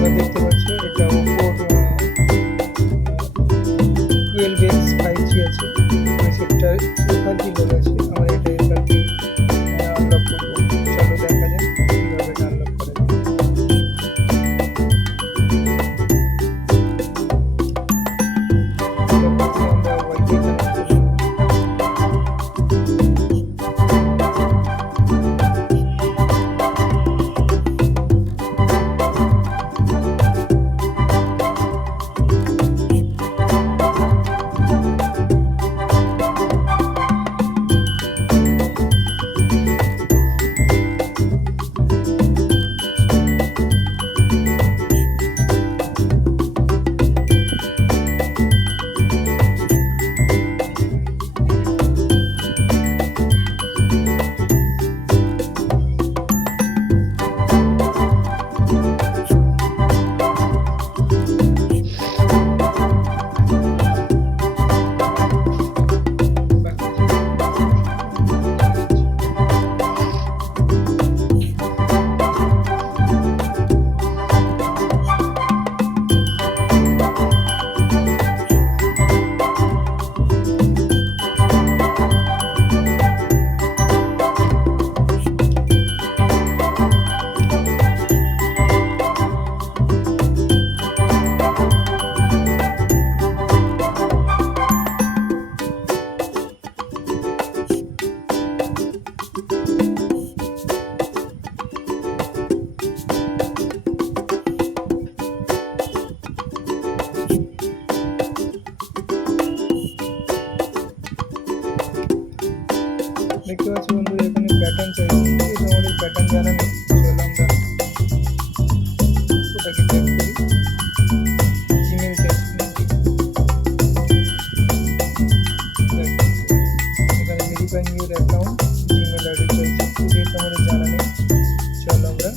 তোমরা দেখতে পাচ্ছ এটা ওপোর 12x 5G আছে, সেটার FRP বলা আছে। আমার এটা FRP আনলক করবো। চলো দেখা যাক কীভাবে এটা আনলক করা যায়। আমরা ওয়াইফাই কানেক্ট করবো। দেখতে পাচ্ছ বন্ধুরা এখানে প্যাটার্ন চাইছে, কিন্তু আমাদের প্যাটার্ন জানা নেই। চলো আমরা ওটাকে ট্যাপ করি, জিমেল ট্যাপ করি। এখানে ভেরিফাই নিউর অ্যাকাউন্ট জিমেল আইডি চাইছে, যেহেতু আমাদের জানা নেই। চলো আমরা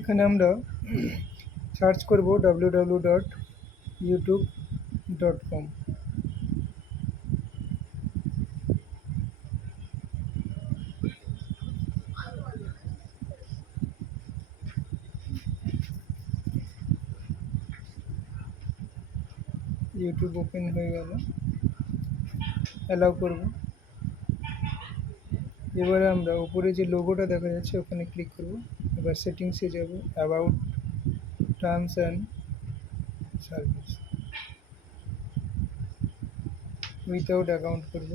এখানে আমরা সার্চ করব www.youtube.com। ইউটিউব ওপেন হয়ে গেল, অ্যালাউ করব। এবারে আমরা উপরে যে লোগোটা দেখা যাচ্ছে ওখানে ক্লিক করব। এবার সেটিংসে যাব, about, terms and service, without account করব।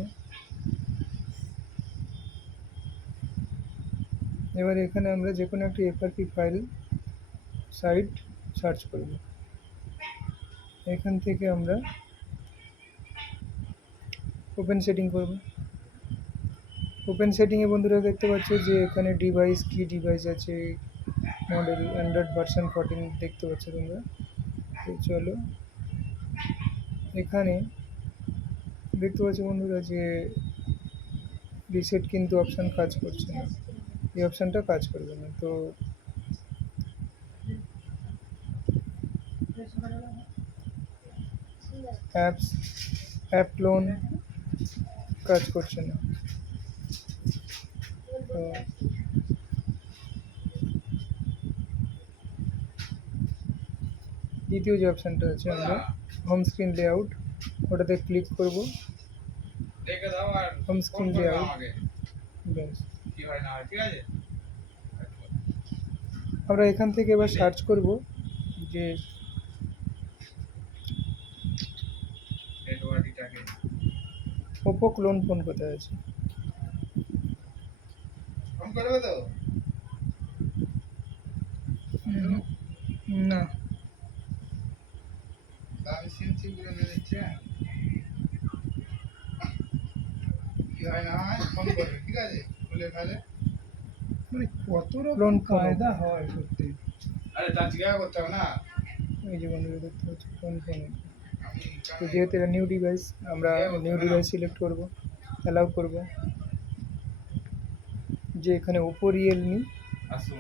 এবার এখানে আমরা যে কোনো একটা FRP ফাইল সাইট সার্চ করব। এখান থেকে আমরা ওপেন সেটিং করব। ওপেন সেটিংয়ে বন্ধুরা দেখতে পাচ্ছ যে এখানে ডিভাইস, কি ডিভাইস আছে, মডেল অ্যান্ড্রয়েড ভার্সন 14 দেখতে পাচ্ছ তোমরা। তো চলো এখানে দেখতে পাচ্ছ বন্ধুরা যে রিসেট কিন্তু অপশান কাজ করছে না, এই অপশানটা কাজ করবে না। তো অ্যাপ ক্লোন কাজ করছে না। তো দ্বিতীয় যে অপশানটা আছে আমরা হোম স্ক্রিন লেআউট, ওটাতে ক্লিক করব। হোম স্ক্রিন লেআউট, ব্যাস। আমরা এখান থেকে এবার সার্চ করব যে ওপো ক্লোন ফোন কোথায় আছে। না, মানে কত রকম কায়দা হয় সত্যি। এই যে বন্ধুরা দেখতে পাচ্ছি কোন ফোন। তো যেহেতু এটা নিউ ডিভাইস, আমরা নিউ ডিভাইস সিলেক্ট করব, অ্যালাউ করব, যে এখানে ওপো রিয়েলমি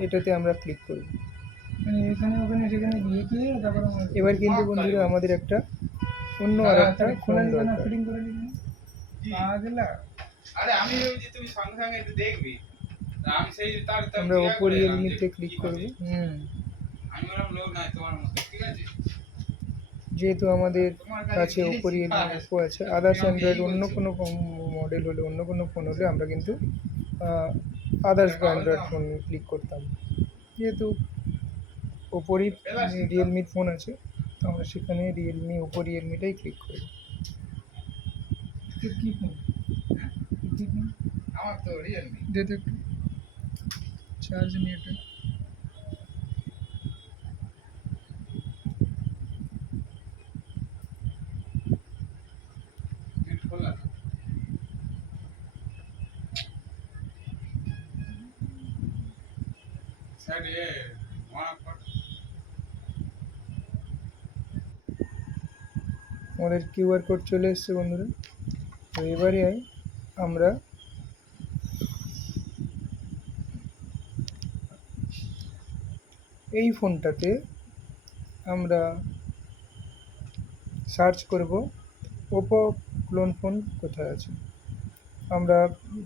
এটাতে আমরা ক্লিক করব। মানে এখানে ওখানে যেখানে গিয়ে গিয়ে তারপর এবার কিন্তু বন্ধুরা আমাদের একটা অন্য আর একটা ফোন দরকার। ফিটিং করে দিবেন পাগলা। আরে আমি ভেবেছি তুমি সঙ্গে সঙ্গে একটু দেখবি, আমি সেই তার আমরা ওপো রিয়েলমিতে ক্লিক করব। আমি বললাম লোক নাই তোমার মতো, ঠিক আছে। যেহেতু আমাদের কাছে ওপো রিয়েলমি ওপো আছে, আদার্স অ্যান্ড্রয়েড অন্য কোনো মডেল হলে, অন্য কোনো ফোন হলে আমরা কিন্তু আদার্স অ্যান্ড্রয়েড ফোন ক্লিক করতাম। যেহেতু ওপোরই রিয়েলমির ফোন আছে, তো আমরা সেখানে রিয়েলমি ওপো রিয়েলমিটাই ক্লিক করব। কী ফোন? আমার তো রিয়েলমি। দে তো একটু চার্জ নিয়ে এটা। আমাদের কিউআর কোড চলে এসছে বন্ধুরা। তো এবারে আমরা এই ফোনটাতে আমরা সার্চ করব ওপো ক্লোন ফোন কোথায় আছে। আমরা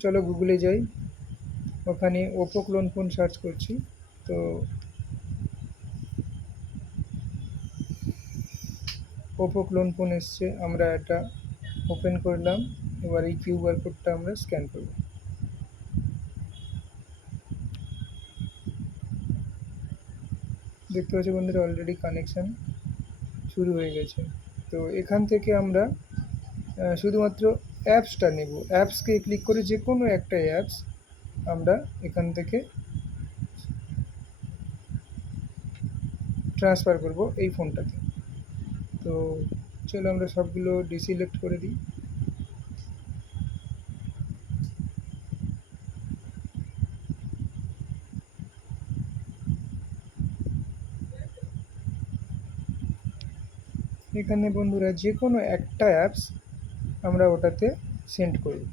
চলো গুগলে যাই, ওখানে ওপো ক্লোন ফোন সার্চ করছি। তো ওপো ক্লোন ফোন এসছে, আমরা এটা ওপেন করলাম। এবার এই কিউআর কোডটা আমরা স্ক্যান করব। দেখতে পাচ্ছি বন্ধুরা অলরেডি কানেকশান শুরু হয়ে গেছে। তো এখান থেকে আমরা শুধুমাত্র অ্যাপসটা নেব। অ্যাপসকে ক্লিক করে যে কোনো একটা অ্যাপস আমরা এখান থেকে ট্রান্সফার করব এই ফোনটাতে। তো চলো আমরা সবগুলো ডিসিলেক্ট করে দিই। এখানে বন্ধুরা যে কোনো একটা অ্যাপস আমরা ওটাতে সেন্ড করি।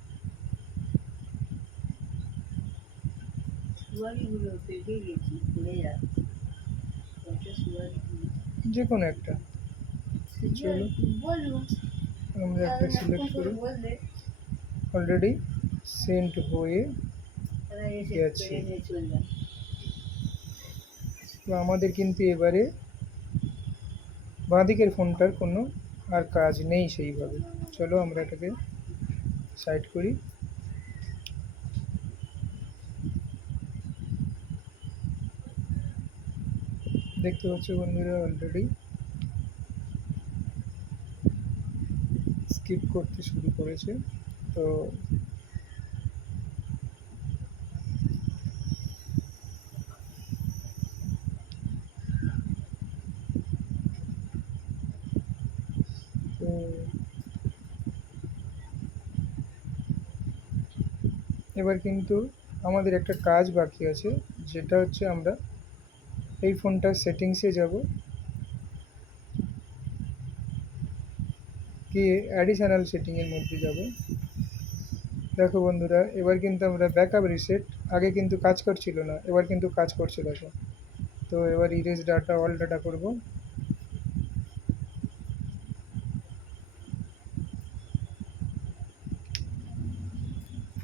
যে কোনো একটা, চলো আমরা একটা সিলেক্ট করি। অলরেডি সেন্ড হয়ে গেছে। তো আমাদের কিন্তু এবারে বাঁদিকের ফোনটার কোনো আর কাজ নেই সেইভাবে। চলো আমরা এটাকে সাইড করি। দেখতে পাচ্ছ বন্ধুরা অলরেডি স্কিপ করতে শুরু করেছে। তো এবার কিন্তু আমাদের একটা কাজ বাকি আছে, যেটা হচ্ছে আমরা এই ফোনটার সেটিংসে যাব, গিয়ে অ্যাডিশনাল সেটিংয়ের মধ্যে যাব। দেখো বন্ধুরা এবার কিন্তু আমরা ব্যাকআপ রিসেট, আগে কিন্তু কাজ করছিল না, এবার কিন্তু কাজ করছে দেখো। তো এবার ইরেজ ডাটা অল ডাটা করব।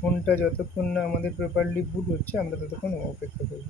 ফোনটা যতক্ষণ না আমাদের প্রপারলি বুট হচ্ছে আমরা ততক্ষণ অপেক্ষা করব।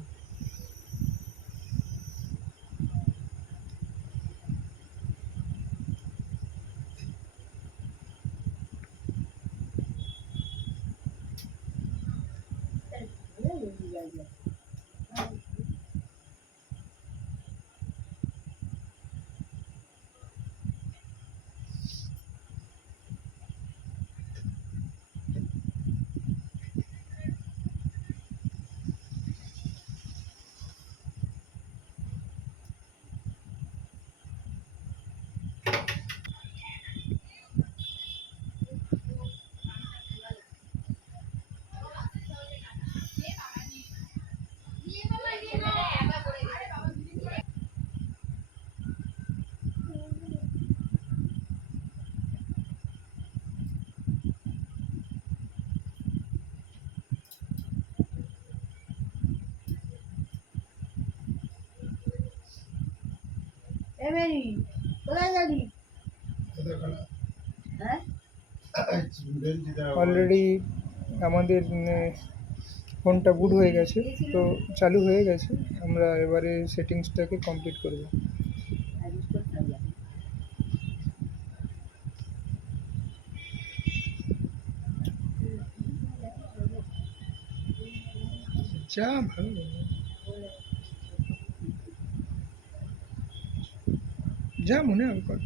অলরেডি আমাদের ফোনটা বুট হয়ে গেছে, তো চালু হয়ে গেছে। আমরা এবারে সেটিংসটাকে কমপ্লিট করব। যা ভালো, যা মনে হবে কর।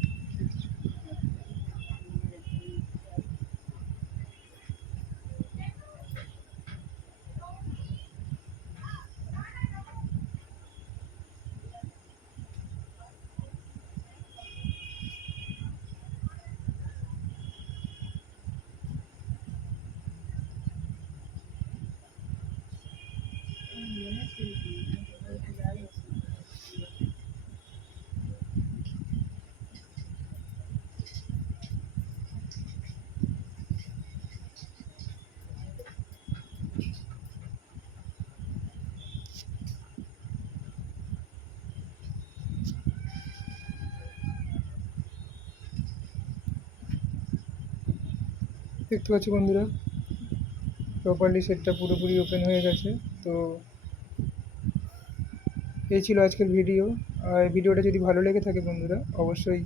দেখতে পাচ্ছ বন্ধুরা, প্রপারলি সেটটা পুরোপুরি ওপেন হয়ে গেছে। তো এই ছিল আজকের ভিডিও। আর ভিডিওটা যদি ভালো লেগে থাকে বন্ধুরা, অবশ্যই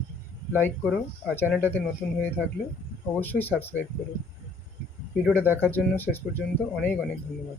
লাইক করো, আর চ্যানেলটাতে নতুন হয়ে থাকলে অবশ্যই সাবস্ক্রাইব করো। ভিডিওটা দেখার জন্য শেষ পর্যন্ত অনেক অনেক ধন্যবাদ।